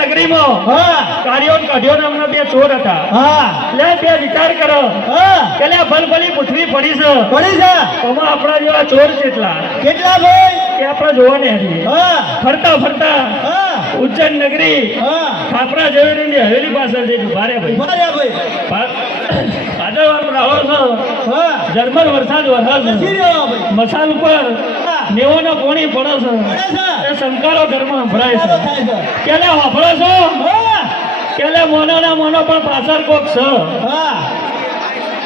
નગરીમાં કાર્યો કાઢ્યો નામના બે ચોર હતા. લે બે વિચાર કરો કે લે ભલભલી પૃથ્વી પડી છે આમાં આપણા જેવા ચોર કેટલા ભાઈ કે આપણે જોવા ને ફરતા ફરતા ઉજ્જૈન નગરી ખાપરા ઝવેરીની હવેલી પાછળ જઈને ઉભા રહ્યા ભાઈ. જર્મન વરસાદ વરસાદ મસાલ ઉપર મેવાનો પોણી પડે છે. એ સંકારો ઘરમાં ભરાય છે. કેલે વાપરો છો કેલે મોનો ના મોનો પણ પાછળ કોક છે.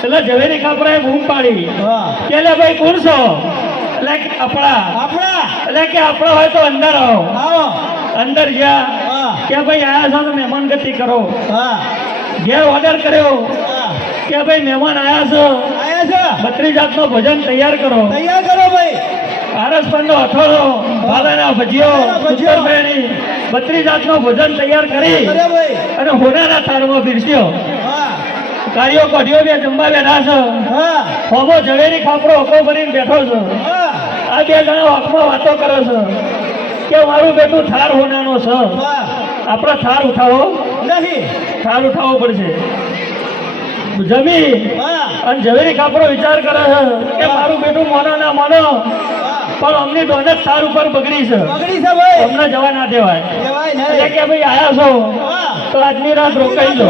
એટલે ઝવેરી ખાપરાએ બૂમ પાડી કેલે ભાઈ કોણ છો? એટલે આપણા એટલે કે આપણા હોય તો અંદર આવો. અંદર ગયા કે ભાઈ આયા છો તો મહેમાન ગતિ કરો. ઘેર ઓર્ડર કર્યો કે ભાઈ મહેમાન આયા છે 32 જાતનો ભોજન તૈયાર કરો ભાઈ. આરસપંડનો અથોડો ભાલાના ભજીયો 32 જાતનો ભોજન તૈયાર કરી અને હોનાના થાળમાં પીરસ્યો. કાર્યો કઢ્યો બે જમવા બેઠા છે. હોમો ઝવેરી ખાપરો હકો ભરીને બેઠો છે. આ બે જણા વાકમાં વાતો કરે છે કે મારું બેટું થાર હોનાનો છે. આપણે થાર ઉઠાવો નહીં, થાર ઉઠાવવો પડશે. જમી અને ઝવેરી ખાપરો વિચાર કરે છે કે મારું બેટું મોનો ના મોનો પણ અમને દોનત થાર ઉપર બગડી છે અમને જવા ના દેવાય. એટલે કે ભાઈ આયા છો તો આજની રાત રોકાઈ દો.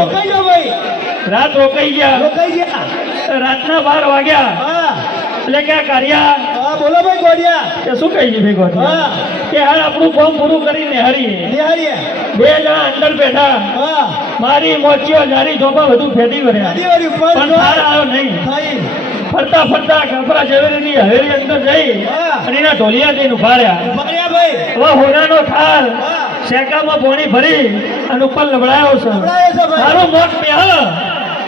રાત રોકાઈ ગયા. રાતના 12 વાગ્યા. એટલે કે આ કાર્યા બોલો ભાઈ ગોડિયા કે શું કહી છે ભાઈ ગોડિયા કે હાલ આપણું કામ પૂરું કરીને નિહારીએ. બે જણા અંદર બેઠા મારી મોચીઓ જારી જોપા બધું ફેદી વર્યા પણ થાર આવ્યો નહીં. ફરતા ફરતા ખાપરા ઝવેરીની હવેલી અંદર જઈ અને એના ઢોલિયા જઈને ઉભા રહ્યા. હવે હોનાનો થાર શેકામાં પોણી ભરી અને ઉપર લબડાયો છે. મારું મોટ પહેલ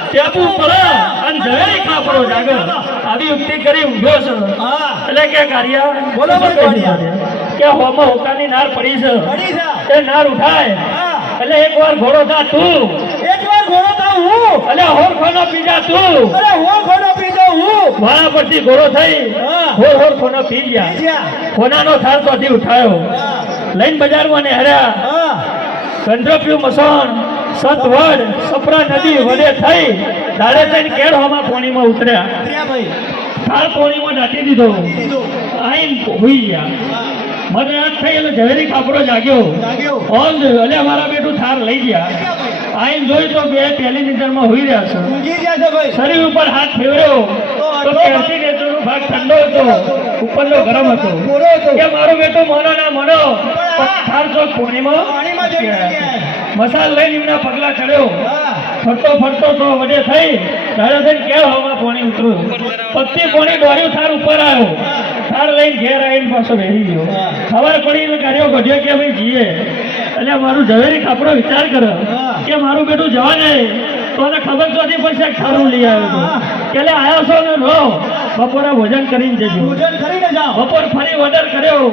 ટેપું પડે અને ઝવેરી ખાપરો જાગે આવી યુક્તિ કરી ઊંઘ્યો છે. એટલે કે કાર્યા બોલો કે હોમો હોકાની નાર પડી છે એ નાર ઉઠાય. એટલે એકવાર ઘોડો થા તું, એકવાર ઘોડો થા હું, એટલે હોર ખોનો પીજા તું, અરે હોર ખોનો પીજો હું. વાળા પરથી ઘોડો થઈ હોર ખોનો પી ગયા. ખોનાનો થાળ તોથી ઉઠાયો લઈને બજારમાં ને હર્યા. ગંધ્રોપ્યું મસણ સતવડ સપરા નદી વડે થઈ ધાડે થઈને કેળ હોમાં પોણીમાં ઉતર્યા. થાળ પોણીમાં દાટી દીધો. આઈન હોઈ ગયા. મને યાદ થઈ એટલે ઝવેરી ખાપરો જાગ્યો. ઓલ એટલે મારા બેટું થાર લઈ ગયા. આઈન જોઈ તો બે પહેલી નિંદરમાં હોઈ રહ્યા છે. શરીર ઉપર હાથ ફેરવ્યો તો પહેરતી નેત્રનો ભાગ ઠંડો હતો, ઉપરનો ગરમ હતો. કે મારું બેટું મોનો ના મોનો થાર ચોક પોણીમાં મસાલ લઈને એમના પગલા ચડ્યો. ફરતો ફરતો તો વડે થઈ ધારે થઈને કેળ હવામાં પોણી ઉતર્યું. પત્તી પોણી દોર્યું થાર ઉપર આવ્યો. થાર લઈને ઘેર આવીને પાછો બેસી ગયો. ખબર પડી કાર્યો કઢ્યો કે ભાઈ જીએ. એટલે મારું ઝવેરી ખાપરો વિચાર કરે કે મારું બેટું જવા નહીં તો એને ખબર નથી પડશે ખારું લઈ આવ્યો કે એટલે આવ્યો છો ને રહો બપોરે ભોજન કરીને જજો. બપોર ફરી ઓર્ડર કર્યો.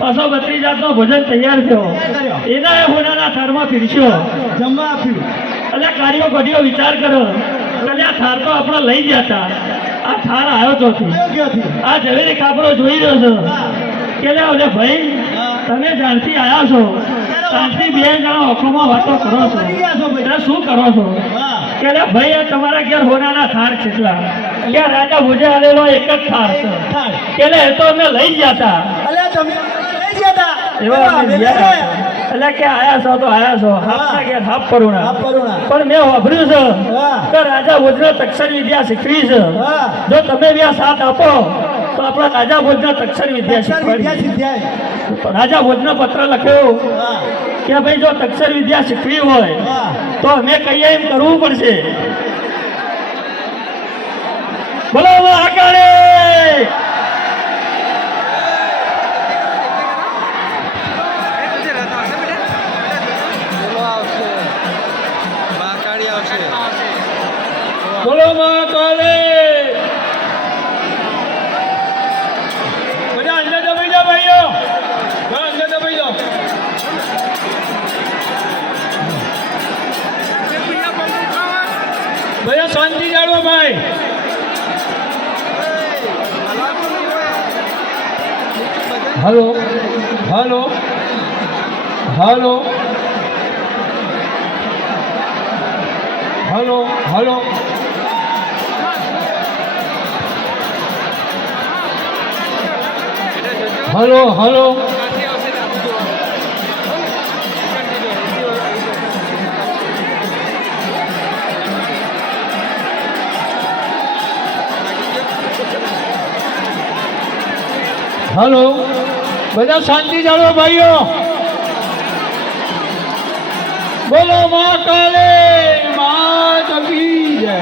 પાછો 32 જાતનો ભોજન તૈયાર થયો. એના હોનાના થારમાં પીરસ્યો જમવા આપ્યું. એટલે કાર્યો કઢ્યો વિચાર કર્યો એટલે આ થાર તો આપણે લઈ ગયા હતા. આ થાર આવ્યો ચોથી. આ ઝવેરી ખાપરો જોઈ રહ્યો છે કે લે ભાઈ તમે જ્યારથી આવ્યા છો ત્યારથી બે જણા ઓખોમાં વાતો કરો છો. એટલે શું કરો છો કે લે ભાઈ આ તમારા ઘેર હોનાના થાર કેટલા? કે રાજા ભુજે આવેલો એક જ થાર છે. કે લે એ તો અમે લઈ ગયા હતા. એટલે કે આયા છો તો આયા છો હાફના ઘેર હાફ પરુણા. પણ મેં વાપર્યું છે કે રાજા ભોજનો તક્ષર વિદ્યા શીખવી છે. જો તમે બે સાથ આપો તો આપણા રાજા ભોજના તક્ષર વિદ્યા શીખવાડી. રાજા ભોજનો પત્ર લખ્યો કે ભાઈ જો તક્ષર વિદ્યા શીખવી હોય તો અમે કહીએ એમ કરવું પડશે. બોલો આકારે બોલો માં કાલે બધા અંદર દબાઈ જાઓ ભાઈઓ, અંદર દબાઈ જાઓ. ભૈયા શાંતિ જાળવો ભાઈ. Hello hello hello hello hello hello hello hello બધા શાંતિ જાળવો ભાઈઓ બોલો મા કાલે મા જગી જય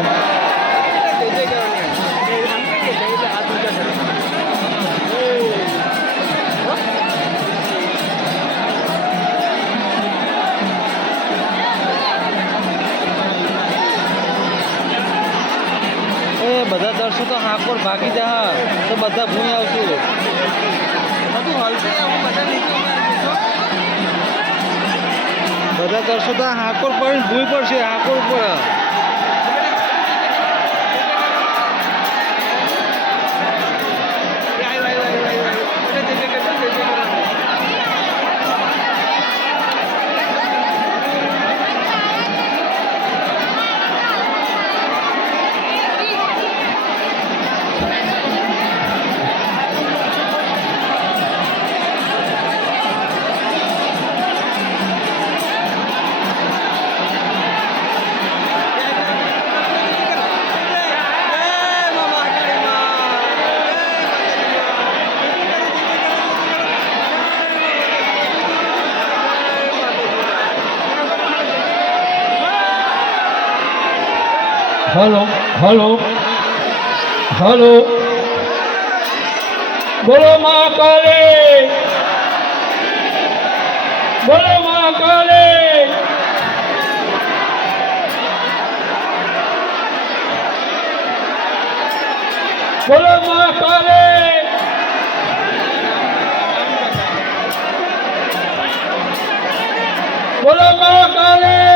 બધા દર્શકો હાકોર ભાગી જા તો બધા ભૂઈ આવશું બધા દર્શકો હાકોર પર ભૂઈ પડશે હાકોર પર હલો હલો હલો બોલો મા કાલે બોલો મા કાલે બોલો મા કાલે બોલો મા કાલે